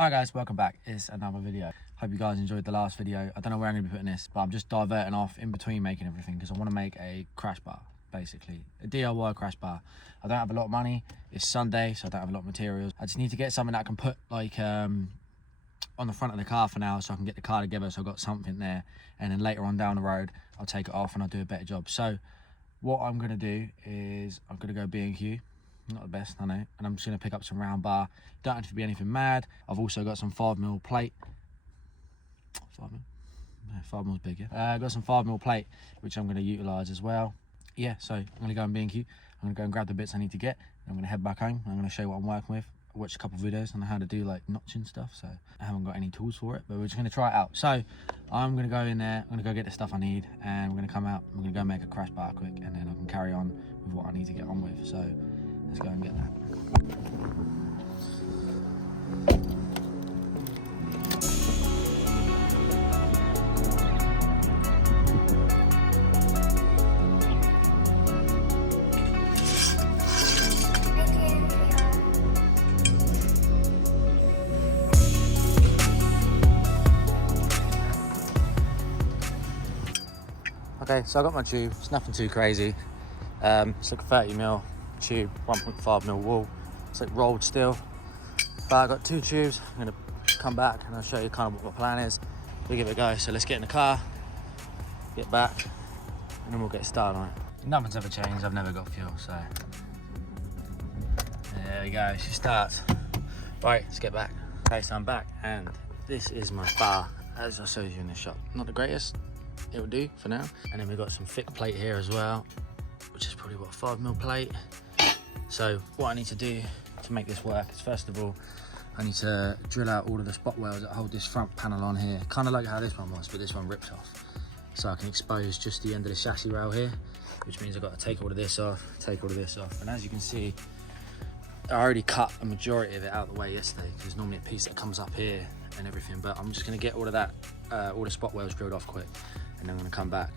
Alright guys, welcome back. It's another video. Hope you guys enjoyed the last video. I don't know where I'm going to be putting this, but I'm just diverting off in between making everything because I want to make a crash bar, basically. A DIY crash bar. I don't have a lot of money. It's Sunday, so I don't have a lot of materials. I just need to get something that I can put like on the front of the car for now so I can get the car together so I've got something there. And then later on down the road, I'll take it off and I'll do a better job. So what I'm going to do is I'm going to go B&Q. Not the best, I know. And I'm just going to pick up some round bar. Don't have to be anything mad. I've also got some 5mm plate. 5mm? No, 5mm's big, yeah. I've got some 5mm plate, which I'm going to utilise as well. Yeah, so I'm going to go in B&Q. I'm going to go and grab the bits I need to get. I'm going to head back home. I'm going to show you what I'm working with. I watched a couple of videos on how to do like notching stuff, so I haven't got any tools for it, but we're just going to try it out. So I'm going to go in there, I'm going to go get the stuff I need, and we're going to come out, I'm going to go make a crash bar quick, and then I can carry on with what I need to get on with. So let's go and get that. Okay, so I got my tube. It's nothing too crazy. It's like a 30mm tube, 1.5mm wall. It's like rolled steel. But I got two tubes. I'm gonna come back and I'll show you kind of what my plan is. We'll give it a go. So let's get in the car, get back, and then we'll get started on it. Nothing's ever changed. I've never got fuel, so there we go. She starts. Right, let's get back. Okay, so I'm back, and this is my bar as I showed you in the shop. Not the greatest. It'll do for now. And then we've got some thick plate here as well, which is probably what, a 5mm plate. So what I need to do to make this work is, first of all, I need to drill out all of the spot welds that hold this front panel on here, kind of like how this one was, but this one ripped off. So I can expose just the end of the chassis rail here, which means I've got to take all of this off, take all of this off. And as you can see, I already cut a majority of it out of the way yesterday, because there's normally a piece that comes up here and everything, but I'm just going to get all of that, all the spot welds drilled off quick, and then I'm going to come back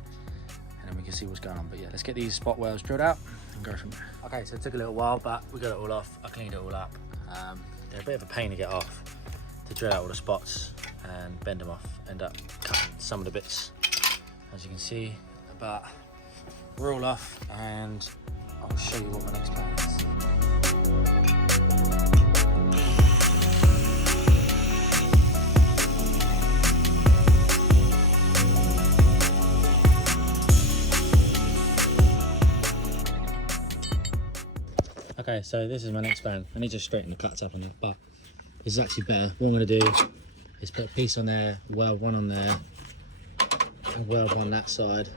and then we can see what's going on. But yeah, let's get these spot welds drilled out and go from there. Okay, so it took a little while, but we got it all off. I cleaned it all up. They're a bit of a pain to get off, to drill out all the spots and bend them off. End up cutting some of the bits, as you can see, but we're all off, and I'll show you what my next plan is. Okay, so this is my next plan. I need to straighten the cuts up on that, but this is actually better. What I'm going to do is put a piece on there, weld one on there, and weld one that side,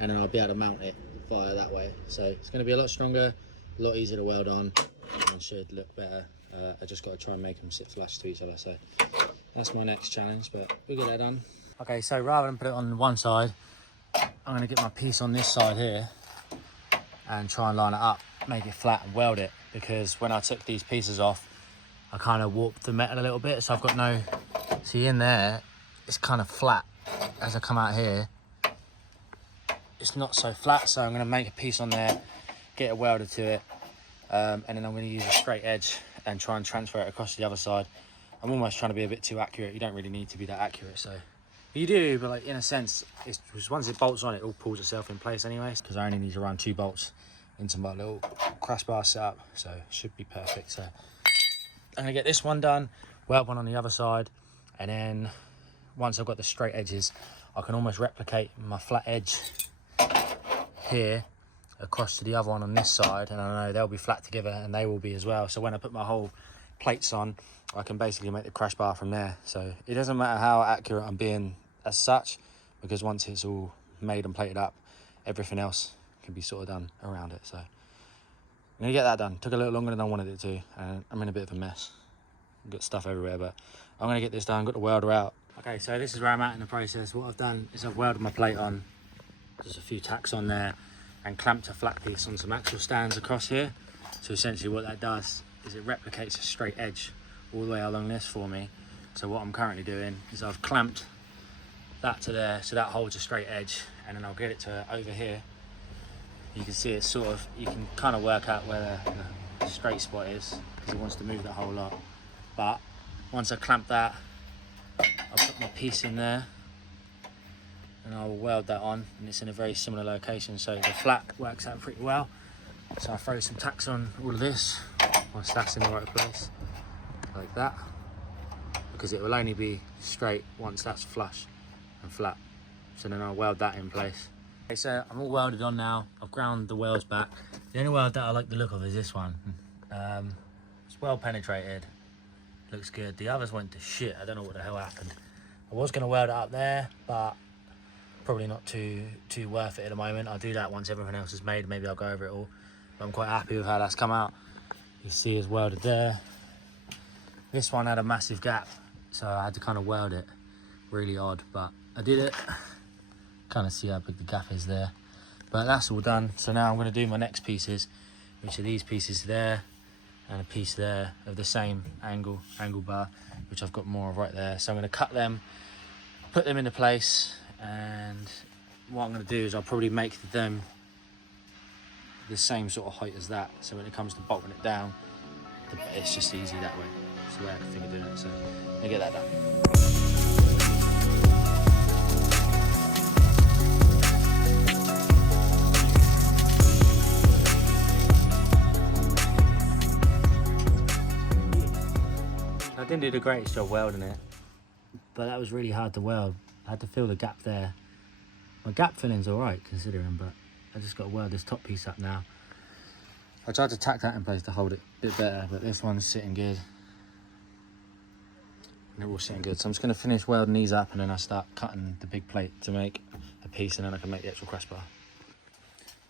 and then I'll be able to mount it via that way. So it's going to be a lot stronger, a lot easier to weld on, and should look better. I just got to try and make them sit flush to each other. So that's my next challenge, but we'll get that done. Okay, so rather than put it on one side, I'm going to get my piece on this side here and try and line it up, make it flat and weld it, because when I took these pieces off, I kind of warped the metal a little bit, so I've got no, see in there, it's kind of flat. As I come out here, it's not so flat, so I'm going to make a piece on there, get it welded to it, and then I'm going to use a straight edge and try and transfer it across to the other side. I'm almost trying to be a bit too accurate. You don't really need to be that accurate, so you do, but like in a sense, it's just once it bolts on, it all pulls itself in place anyways, because I only need to run 2 bolts into my little crash bar setup, so it should be perfect. So I'm gonna get this one done, weld one on the other side, and then once I've got the straight edges, I can almost replicate my flat edge here across to the other one on this side, and I know they'll be flat together and they will be as well. So when I put my whole plates on, I can basically make the crash bar from there. So it doesn't matter how accurate I'm being as such, because once it's all made and plated up, everything else can be sort of done around it. So I'm gonna get that done. Took a little longer than I wanted it to, and I'm in a bit of a mess. I've got stuff everywhere, but I'm gonna get this done. Got the welder out. Okay, so this is where I'm at in the process. What I've done is I've welded my plate on, there's a few tacks on there, and clamped a flat piece on some Maxwell stands across here. So essentially what that does is it replicates a straight edge all the way along this for me. So what I'm currently doing is I've clamped that to there, so that holds a straight edge, and then I'll get it to over here. You can see it's sort of, you can kind of work out where the straight spot is, because it wants to move the whole lot. But once I clamp that, I'll put my piece in there and I will weld that on, and it's in a very similar location, so the flat works out pretty well. So I throw some tacks on all of this once that's in the right place, like that, because it will only be straight once that's flush and flat. So then I'll weld that in place. Okay, so I'm all welded on now. I've ground the welds back. The only weld that I like the look of is this one. It's well penetrated, looks good. The others went to shit. I don't know what the hell happened. I was going to weld it up there, but probably not too worth it at the moment. I'll do that once everything else is made. Maybe I'll go over it all. But I'm quite happy with how that's come out. You see it's welded there. This one had a massive gap, so I had to kind of weld it. Really odd, but I did it. Kind of see how big the gap is there. But that's all done. So now I'm going to do my next pieces, which are these pieces there and a piece there of the same angle bar, which I've got more of right there. So I'm going to cut them, put them into place, and what I'm going to do is I'll probably make them the same sort of height as that, so when it comes to bolting it down, it's just easy that way. It's the way I can think of doing it, so I'm going to get that done. I didn't do the greatest job welding it, but that was really hard to weld. I had to fill the gap there. My gap filling's alright considering, but I just got to weld this top piece up now. I tried to tack that in place to hold it a bit better, but this one's sitting good. They're all sitting good. So I'm just going to finish welding these up, and then I start cutting the big plate to make a piece, and then I can make the actual crossbar.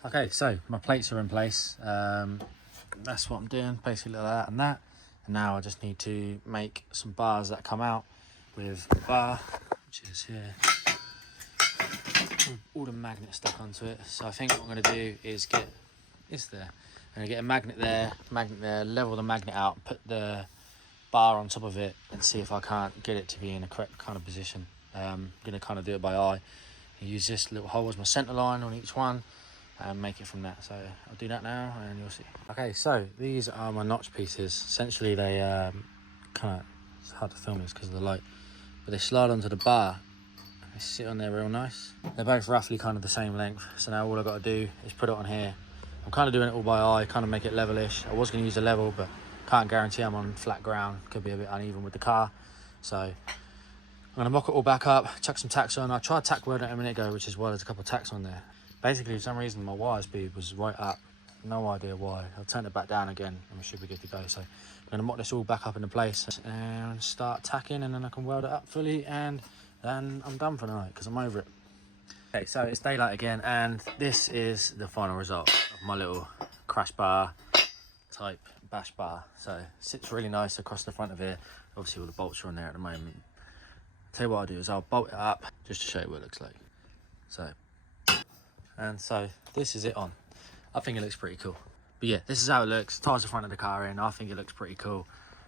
Okay, so my plates are in place. That's what I'm doing, basically like that and that. And now I just need to make some bars that come out with a bar, which is here. All the magnet stuck onto it. So I think what I'm going to do is get this there. I'm going to get a magnet there, level the magnet out, put the bar on top of it, and see if I can't get it to be in a correct kind of position. I'm going to kind of do it by eye. I use this little hole as my centre line on each one and make it from that. So I'll do that now and you'll see. Okay, so these are my notch pieces. Essentially they kind of, it's hard to film this because of the light, but they slide onto the bar. They sit on there real nice. They're both roughly kind of the same length. So now all I've got to do is put it on here. I'm kind of doing it all by eye, kind of make it levelish. I was going to use a level, but can't guarantee I'm on flat ground. Could be a bit uneven with the car. So I'm going to mock it all back up, chuck some tacks on. I tried tack welding a minute ago, which is why there's a couple of tacks on there. Basically, for some reason, my wire speed was right up. No idea why. I'll turn it back down again and we should be good to go. So I'm going to mock this all back up into place and start tacking, and then I can weld it up fully, and then I'm done for the night because I'm over it. Okay, so it's daylight again, and this is the final result of my little crash bar type bash bar. So it sits really nice across the front of here. Obviously all the bolts are on there at the moment. Tell you what I'll do is I'll bolt it up just to show you what it looks like. So this is it on. I think it looks pretty cool. But yeah, this is how it looks. Ties the front of the car in. I think it looks pretty cool.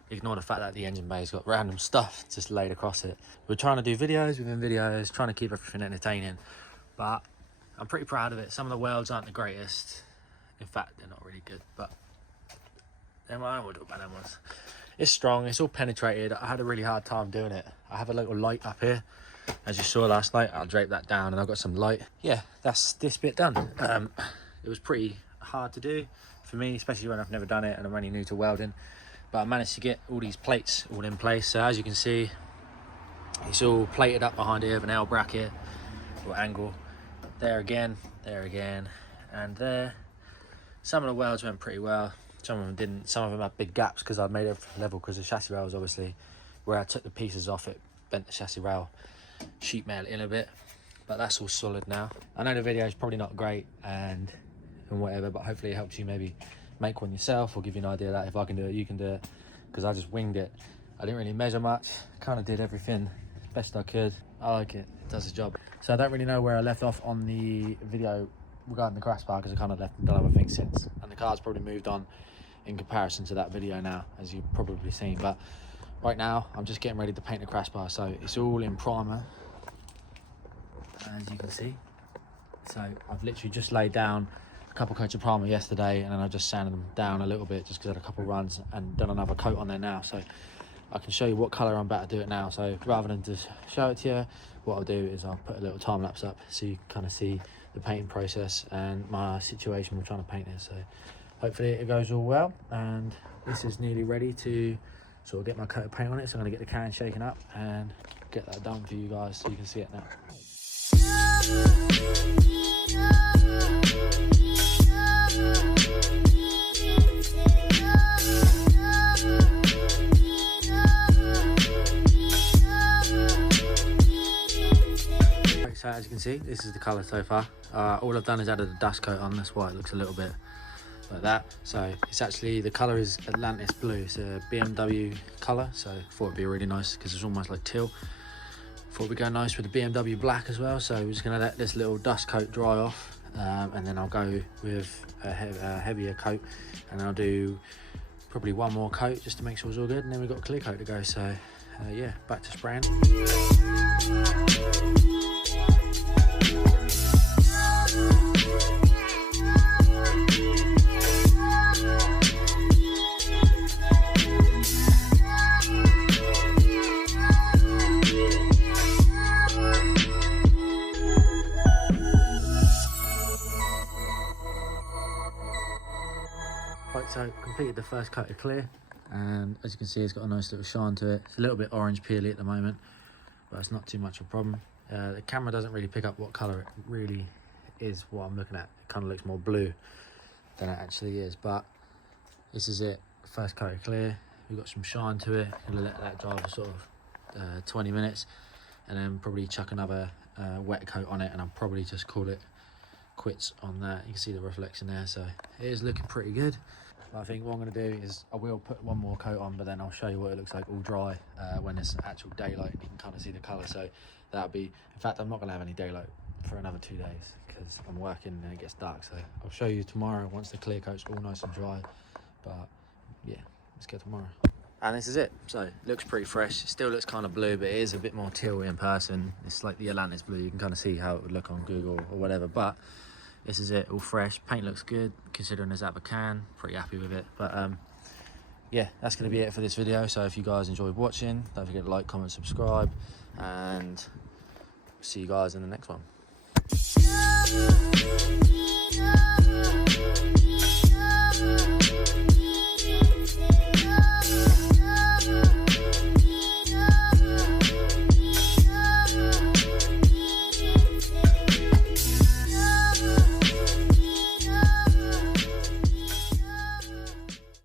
Ignore the fact that the engine bay's got random stuff just laid across it. We're trying to do videos within videos, trying to keep everything entertaining, but I'm pretty proud of it. Some of the welds aren't the greatest. In fact, they're not really good, but then I would do about them ones. It's strong, it's all penetrated. I had a really hard time doing it. I have a little light up here, as you saw last night. I'll drape that down and I've got some light. Yeah, that's this bit done. It was pretty hard to do for me, especially when I've never done it and I'm only new to welding. But I managed to get all these plates all in place. So as you can see, it's all plated up behind here with an L bracket or angle. There again, and there. Some of the welds went pretty well, some of them didn't. Some of them had big gaps because I made it level, because the chassis rails, obviously, where I took the pieces off, it bent the chassis rail sheet metal in a bit, but that's all solid now. I know the video is probably not great and whatever, but hopefully it helps you maybe make one yourself or give you an idea that if I can do it, you can do it, because I just winged it. I didn't really measure much, kind of did everything best I could. I like it, it does the job. So I don't really know where I left off on the video regarding the crash bar, because I kind of left and done other things since, and the car's probably moved on in comparison to that video now, as you've probably seen. But right now I'm just getting ready to paint the crash bar, so it's all in primer, as you can see. So I've literally just laid down a couple coats of primer yesterday, and then I just sanded them down a little bit just because I had a couple runs, and done another coat on there now. So I can show you what colour I'm about to do it now. So rather than just show it to you, what I'll do is I'll put a little time lapse up so you kind of see the painting process and my situation with trying to paint it. So hopefully it goes all well, and this is nearly ready to sort of get my coat of paint on it. So I'm going to get the can shaken up and get that done for you guys so you can see it now. So as you can see, this is the colour so far. All I've done is added a dust coat on, that's why it looks a little bit like that. So it's actually, the colour is Atlantis blue. It's a BMW colour, so I thought it'd be really nice because it's almost like teal. Thought it'd go nice with the BMW black as well. So we're just going to let this little dust coat dry off, and then I'll go with a heavier coat, and I'll do probably one more coat just to make sure it's all good, and then we've got a clear coat to go. So yeah, back to spraying. Right, so completed the first coat of clear, and as you can see, it's got a nice little shine to it. It's a little bit orange peely at the moment, but it's not too much of a problem. The camera doesn't really pick up what colour it really is, what I'm looking at. It kind of looks more blue than it actually is, but this is it. First coat of clear. We've got some shine to it. Gonna let that dry for sort of 20 minutes, and then probably chuck another wet coat on it, and I'll probably just call it quits on that. You can see the reflection there, so it is looking pretty good. I think what I'm going to do is I will put one more coat on, but then I'll show you what it looks like all dry when it's actual daylight, and you can kind of see the colour. So that'll be, in fact, I'm not going to have any daylight for another 2 days because I'm working and it gets dark. So I'll show you tomorrow once the clear coat's all nice and dry. But yeah, let's go tomorrow. And this is it. So it looks pretty fresh. It still looks kind of blue, but it is a bit more teal in person. It's like the Atlantis blue. You can kind of see how it would look on Google or whatever. But this is it, all fresh. Paint looks good, considering it's out of a can. Pretty happy with it. But yeah, that's going to be it for this video. So if you guys enjoyed watching, don't forget to like, comment, subscribe, and see you guys in the next one.